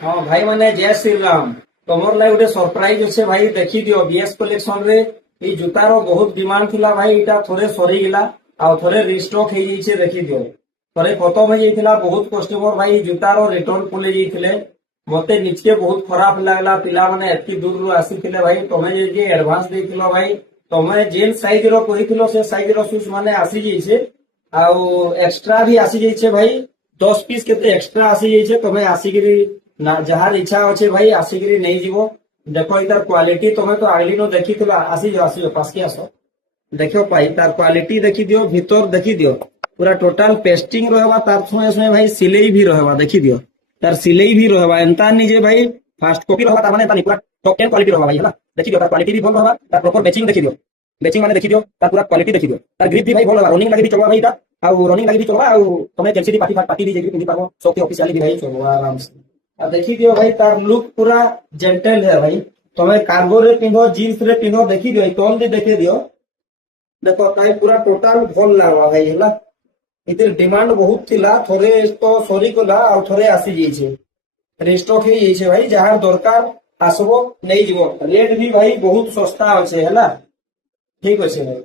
हाँ भाई मैंने जय श्री राम। तमर लाइ गोटे सरप्राइज अच्छे भाई देखी दियो बीएस कलेक्शन रे। ये जूतार बहुत डिमांड थिला भाई, इटा थोड़े सरी गला आ थोड़े रिस्टॉक हो जाइए देखी दियो। थोड़े खत्म हो जाइथिला, बहुत कस्टमर भाई जूतार रिटर्न पले जाइथिले। मते निजके बहुत खराब लागला, पिला माने एतकी दूर रु आसीथिले भाई। तमे जे एडवांस देथिलो भाई, तमे जेन साइज रो कहिथिलो से साइज रो शूज माने आसी जाइछे। आउ एक्स्ट्रा भी आसी जाइछे भाई, 10 पीस केते एक्स्ट्रा आसी जाइछे। तमे आसीगिरी ना जहार इच्छा अच्छे भाई आसिकी नहीं जीव। देख इतार क्वालिटी तुम्हें तो आगली नो देखी आसीज पासके आस देखो पाई तार क्वालिटी देखी दियो, भीतर देखी दियो पूरा टोटाल पेस्टिंग रहबा। तार सुए सुए भाई सिलाई भी रहबा देखी दियो, तार सिलाई भी रहबा। एंता नहीं जे भाई फास्ट कॉपी रहबा, तार माने एंता नहीं पूरा टॉप 10 क्वालिटी रहबा भाई। हला देखी दियो तार क्वालिटी भी भल रहबा। तार प्रॉपर मैचिंग देखी दियो, मैचिंग माने देखी दियो तार पूरा क्वालिटी देखी दियो। तार ग्रिप भी भाई भल रहबा, रनिंग लागि भी चलबा भाई। ता आउ रनिंग लागि भी चलबा, आउ तमे केमसीडी पार्टी पार्टी भी जेकी पिंदी पाबो सब ऑफिशियली भी भाई चलबा आराम से। आ देखी दियो भाई तार लुक पूरा जेंटल है भाई। तुम्हें कार्गो रे पिंधो, जीन्स रे पिंधो देखी दियो, टोन दे देखे दियो। देखो ताई पूरा टोटाल भल लागवा भाई। हला इतिर डिमांड बहुत थिला, थोड़े तो सरी गला आ थोड़े आसी जाइछे, रिस्टॉक हो जाइछे भाई। जहार दरकार आसबो नहीं जीवो। रेट भी भाई बहुत सस्ता अच्छे। हला ठीक अच्छे भाई।